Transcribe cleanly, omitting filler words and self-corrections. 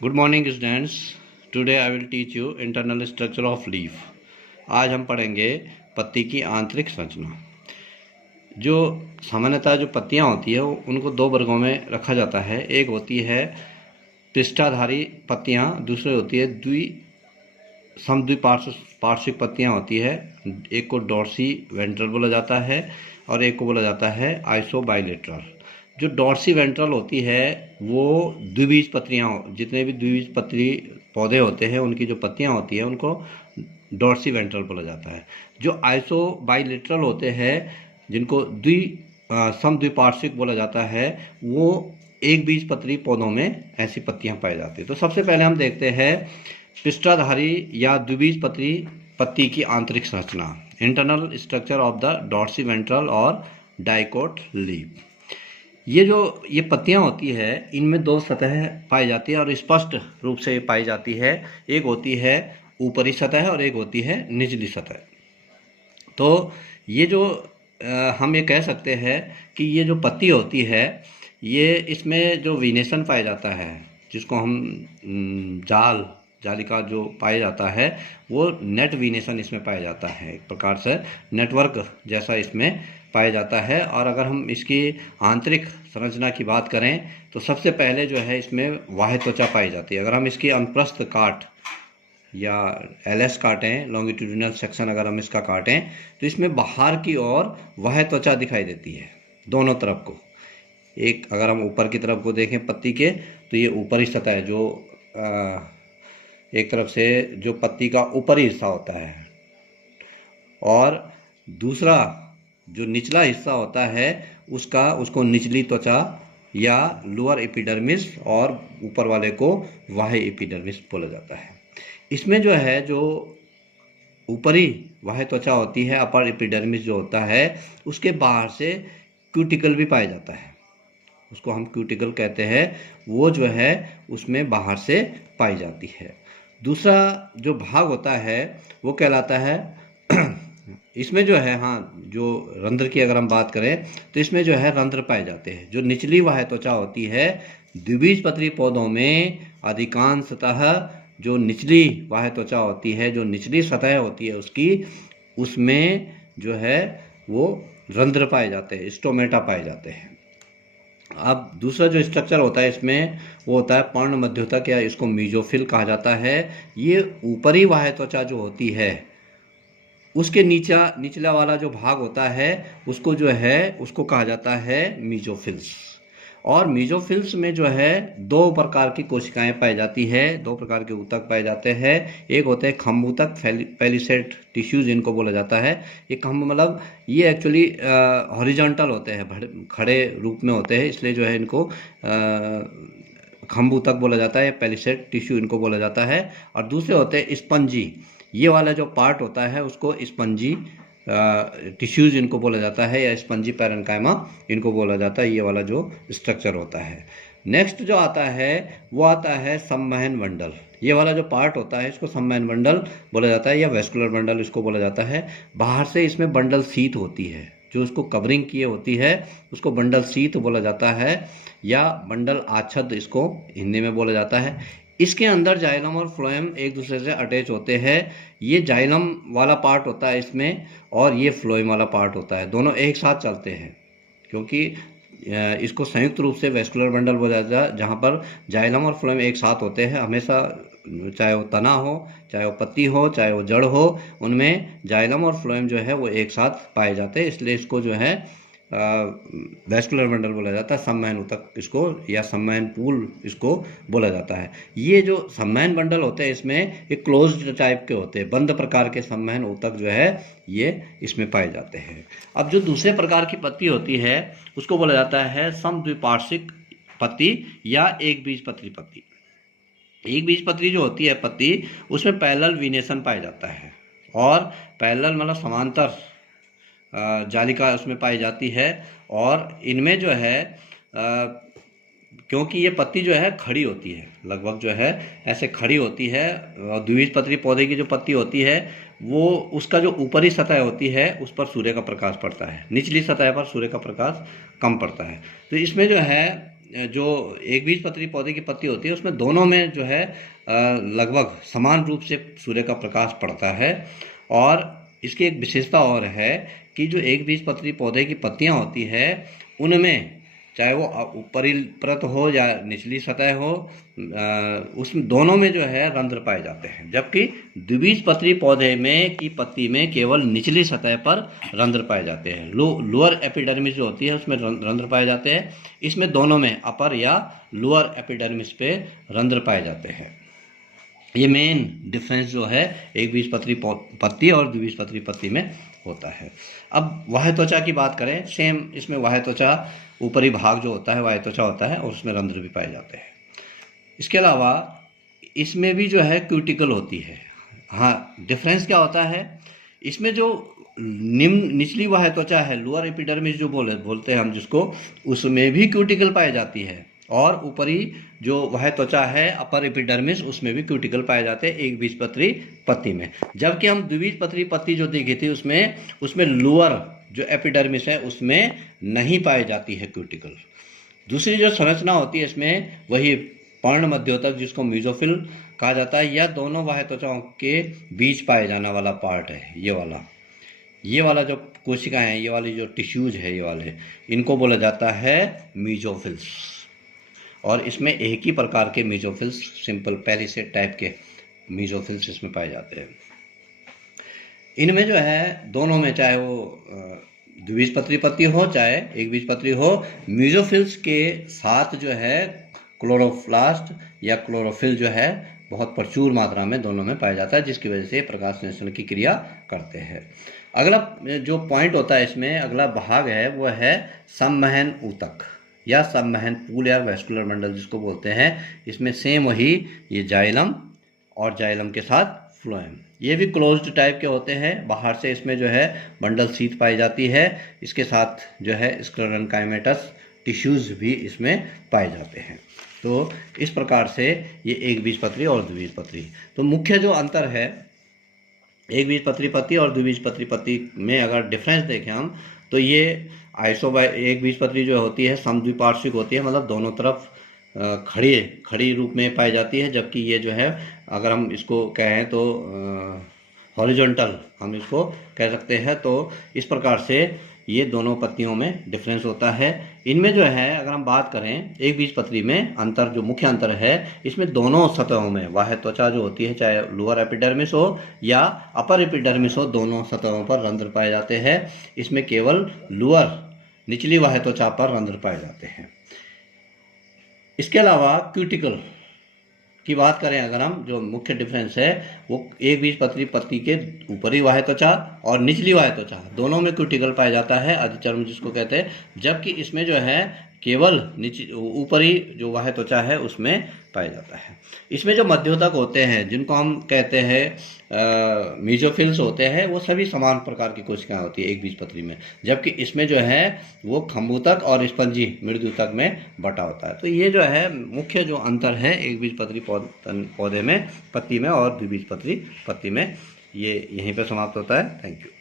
Good morning students. Today I will teach you internal structure of leaf. आज हम पढ़ेंगे पत्ती की आंतरिक संरचना। जो सामान्यतः जो पत्तियां होती है उनको दो वर्गों में रखा जाता है। एक होती है पृष्ठाधारी पत्तियां, दूसरी होती है समद्विपार्श्विक पत्तियां होती है। एक को डॉर्सी वेंट्रल बोला जाता है और एक को बोला जाता है आइसोबाइलेटरल। जो डॉर्सी वेंट्रल होती है वो द्विबीजपत्रियां, जितने भी द्विबीजपत्री पौधे होते हैं उनकी जो पत्तियां होती है उनको डॉर्सी वेंट्रल बोला जाता है। जो आइसोबाइलेटरल होते हैं, जिनको समद्विपार्श्विक बोला जाता है, वो एक बीजपत्री पौधों में ऐसी पत्तियां पाई जाती है। तो सबसे पहले हम देखते हैं पृष्ठाधारी या द्विबीजपत्री पत्ती की आंतरिक संरचना, internal structure of the dorsiventral और डाइकोट लीफ। ये पत्तियां होती है, इनमें दो सतह पाई जाती है और स्पष्ट रूप से पाई जाती है। एक होती है ऊपरी सतह और एक होती है निचली सतह। तो ये जो हम ये कह सकते हैं कि ये जो पत्ती होती है, ये इसमें जो वीनेशन पाया जाता है, जिसको हम जालिका जो पाया जाता है, वो नेट वीनेशन इसमें पाया जाता है। एक प्रकार से नेटवर्क जैसा इसमें पाया जाता है। और अगर हम इसकी आंतरिक संरचना की बात करें तो सबसे पहले जो है इसमें बाह्य त्वचा पाई जाती है। अगर हम इसकी अनुप्रस्थ काट या एलएस काटें, लॉन्गिट्यूडिनल सेक्शन अगर हम इसका काटें, तो इसमें बाहर की ओर बाह्य त्वचा दिखाई देती है दोनों तरफ को। एक अगर हम ऊपर की तरफ को देखें पत्ती के, तो ये ऊपरी सतह है, जो एक तरफ से जो पत्ती का ऊपरी हिस्सा होता है, और दूसरा जो निचला हिस्सा होता है उसको निचली त्वचा या लोअर एपिडर्मिस, और ऊपर वाले को बाह्य एपिडर्मिस बोला जाता है। इसमें जो है जो ऊपरी बाह्य त्वचा होती है, अपर एपिडर्मिस जो होता है, उसके बाहर से क्यूटिकल भी पाया जाता है, उसको हम क्यूटिकल कहते हैं। वो जो है उसमें बाहर से पाई जाती है। दूसरा जो भाग होता है वो कहलाता है इसमें जो है, जो रंध्र की अगर हम बात करें तो इसमें जो है रंध्र पाए जाते हैं। जो निचली बाह्य त्वचा होती है द्विबीजपत्री पौधों में अधिकांशतः जो निचली बाह्य त्वचा होती है, जो निचली सतह होती है उसमें जो है वो रंध्र पाए जाते हैं, स्टोमेटा पाए जाते हैं। अब दूसरा जो स्ट्रक्चर होता है इसमें वो होता है पर्ण मध्योतक, या इसको मीजोफिल कहा जाता है। ये ऊपरी बाह्य त्वचा जो होती है उसके निचला वाला जो भाग होता है उसको कहा जाता है मीजोफिल्स। और मीजोफिल्स में जो है दो प्रकार की कोशिकाएं पाई जाती है, दो प्रकार के ऊतक पाए जाते हैं। एक होते हैं खम्भ ऊतक, पेलिसेड टिश्यूज इनको बोला जाता है। ये खम्भ मतलब ये एक्चुअली हॉरिजॉन्टल होते हैं, खड़े रूप में होते हैं, इसलिए जो है इनको खम्भ ऊतक बोला जाता है, या पेलिसेड टिश्यू इनको बोला जाता है। और दूसरे होते हैं स्पंजी, ये वाला जो पार्ट होता है उसको स्पंजी टिश्यूज इनको बोला जाता है, या स्पंजी पैरेन्काइमा इनको बोला जाता है। ये वाला जो स्ट्रक्चर होता है। नेक्स्ट जो आता है वो आता है संवहन बंडल। ये वाला जो पार्ट होता है इसको संवहन बंडल बोला जाता है, या वेस्कुलर बंडल इसको बोला जाता है। बाहर से इसमें बंडल शीथ होती है, जो उसको कवरिंग किए होती है उसको बंडल शीथ बोला जाता है, या बंडल आच्छद इसको हिंदी में बोला जाता है। इसके अंदर जाइलम और फ्लोएम एक दूसरे से अटैच होते हैं। ये जाइलम वाला पार्ट होता है इसमें, और ये फ्लोएम वाला पार्ट होता है, दोनों एक साथ चलते हैं, क्योंकि इसको संयुक्त रूप से वेस्कुलर बंडल बोला जाता है, जहाँ पर जाइलम और फ्लोएम एक साथ होते हैं हमेशा। चाहे वो तना हो, चाहे वो पत्ती हो, चाहे वो जड़ हो, उनमें जाइलम और फ्लोएम जो है वो एक साथ पाए जाते हैं, इसलिए इसको जो है वेस्कुलर बंडल बोला जाता है। संवहन ऊतक इसको, या संवहन पूल इसको बोला जाता है। ये जो संवहन बंडल होते हैं इसमें एक क्लोज्ड टाइप के होते हैं, बंद प्रकार के संवहन ऊतक जो है ये इसमें पाए जाते हैं। अब जो दूसरे प्रकार की पत्ती होती है उसको बोला जाता है समद्विपार्श्विक पत्ती या एक बीजपत्री पत्ती। एक बीजपत्री जो होती है पत्ती, उसमें पैरेलल वीनेशन पाया जाता है, और पैरेलल मतलब समांतर जालिका उसमें पाई जाती है। और इनमें जो है क्योंकि ये पत्ती जो है खड़ी होती है, लगभग जो है ऐसे खड़ी होती है, और द्विबीजपत्री पौधे की जो पत्ती होती है वो उसका जो ऊपरी सतह होती है उस पर सूर्य का प्रकाश पड़ता है, निचली सतह पर सूर्य का प्रकाश कम पड़ता है। तो इसमें जो है जो एक बीजपत्री पौधे की पत्ती होती है उसमें दोनों में जो है लगभग समान रूप से सूर्य का प्रकाश पड़ता है। और इसकी एक विशेषता और है कि जो एक बीजपत्री पौधे की पत्तियां होती है उनमें चाहे वो ऊपरी परत हो या निचली सतह हो, उसमें दोनों में जो है रंध्र पाए जाते हैं, जबकि द्विबीजपत्री पौधे में की पत्ती में केवल निचली सतह पर रंध्र पाए जाते हैं। लोअर एपिडर्मिस जो होती है उसमें रंध्र पाए जाते हैं। इसमें दोनों में अपर या लोअर एपिडर्मिस पे रंध्र पाए जाते हैं। ये मेन डिफरेंस जो है एक बीजपत्री पत्ती और द्विबीजपत्री पत्ती में होता है। अब वाह्य त्वचा की बात करें, सेम इसमें वाह्य त्वचा ऊपरी भाग जो होता है वाह्य त्वचा होता है और उसमें रंध्र भी पाए जाते हैं। इसके अलावा इसमें भी जो है क्यूटिकल होती है। हाँ, डिफरेंस क्या होता है, इसमें जो निचली वाह्य त्वचा है लोअर एपिडर्मिस जो बोलते हैं हम जिसको, उसमें भी क्यूटिकल पाई जाती है, और ऊपरी जो वाह्य त्वचा है अपर एपिडर्मिस उसमें भी क्यूटिकल पाए जाते हैं एक बीजपत्री पत्ती में। जबकि हम द्विबीजपत्री पत्ती जो देखी थी उसमें लोअर जो एपिडर्मिस है उसमें नहीं पाई जाती है क्यूटिकल। दूसरी जो संरचना होती है इसमें वही पर्ण मध्योतक जिसको मीजोफिल कहा जाता है, या दोनों वाह्य त्वचाओं के बीच पाए जाने वाला पार्ट है ये वाला जो कोशिकाएं हैं, ये वाली जो टिश्यूज है ये वाले, इनको बोला जाता है मीजोफिल्स। और इसमें एक ही प्रकार के मीजोफिल्स, सिंपल पैलिसेड टाइप के मीजोफिल्स इसमें पाए जाते हैं। इनमें जो है दोनों में, चाहे वो द्विबीजपत्री पत्ती हो चाहे एक बीजपत्री हो, मीजोफिल्स के साथ जो है क्लोरोप्लास्ट या क्लोरोफिल जो है बहुत प्रचुर मात्रा में दोनों में पाया जाता है, जिसकी वजह से प्रकाश संश्लेषण की क्रिया करते हैं। अगला जो पॉइंट होता है इसमें, अगला भाग है वो है संवहन ऊतक या संवहन पूल या वेस्कुलर मंडल जिसको बोलते हैं। इसमें सेम वही ये जाइलम और जाइलम के साथ फ्लोएम, ये भी क्लोज्ड टाइप के होते हैं। बाहर से इसमें जो है बंडल शीथ पाई जाती है, इसके साथ जो है स्क्लेरेनकाइमेटस टिश्यूज भी इसमें पाए जाते हैं। तो इस प्रकार से ये एक बीजपत्री और द्विबीजपत्री। तो मुख्य जो अंतर है एक बीजपत्री पत्ती और द्विबीजपत्री पत्ती में अगर डिफरेंस देखें हम, तो ये एक बीजपत्री जो होती है समद्विपार्श्विक होती है, मतलब दोनों तरफ खड़ी रूप में पाई जाती है, जबकि ये जो है अगर हम इसको कहें तो हॉरिजॉन्टल हम इसको कह सकते हैं। तो इस प्रकार से ये दोनों पत्तियों में डिफरेंस होता है। इनमें जो है अगर हम बात करें एक बीजपत्री में अंतर, जो मुख्य अंतर है इसमें दोनों सतहों में वाह्य त्वचा जो होती है, चाहे लोअर एपिडर्मिस हो या अपर एपिडर्मिस हो, दोनों सतहों पर रंध्र पाए जाते हैं। इसमें केवल लोअर निचली वाह्य त्वचा पर रंध्र पाए जाते हैं। इसके अलावा क्यूटिकल की बात करें अगर हम, जो मुख्य डिफरेंस है वो एक बीजपत्री पत्ती के ऊपरी वाह्य त्वचा और निचली वाह्य त्वचा दोनों में क्यूटिकल पाया जाता है, अधिचर्म जिसको कहते हैं। जबकि इसमें जो है केवल ऊपरी जो वाह्य त्वचा है उसमें पाया जाता है। इसमें जो मध्योतक होते हैं जिनको हम कहते हैं मीजोफिल्स होते हैं, वो सभी समान प्रकार की कोशिकाएं होती है एक बीजपत्री में, जबकि इसमें जो है वो खंभूतक और स्पंजी मृदुतक में बटा होता है। तो ये जो है मुख्य जो अंतर है एक बीजपत्री पौधे में पत्ती में और द्विबीजपत्री पत्ती में, ये यहीं पर समाप्त होता है। Thank you.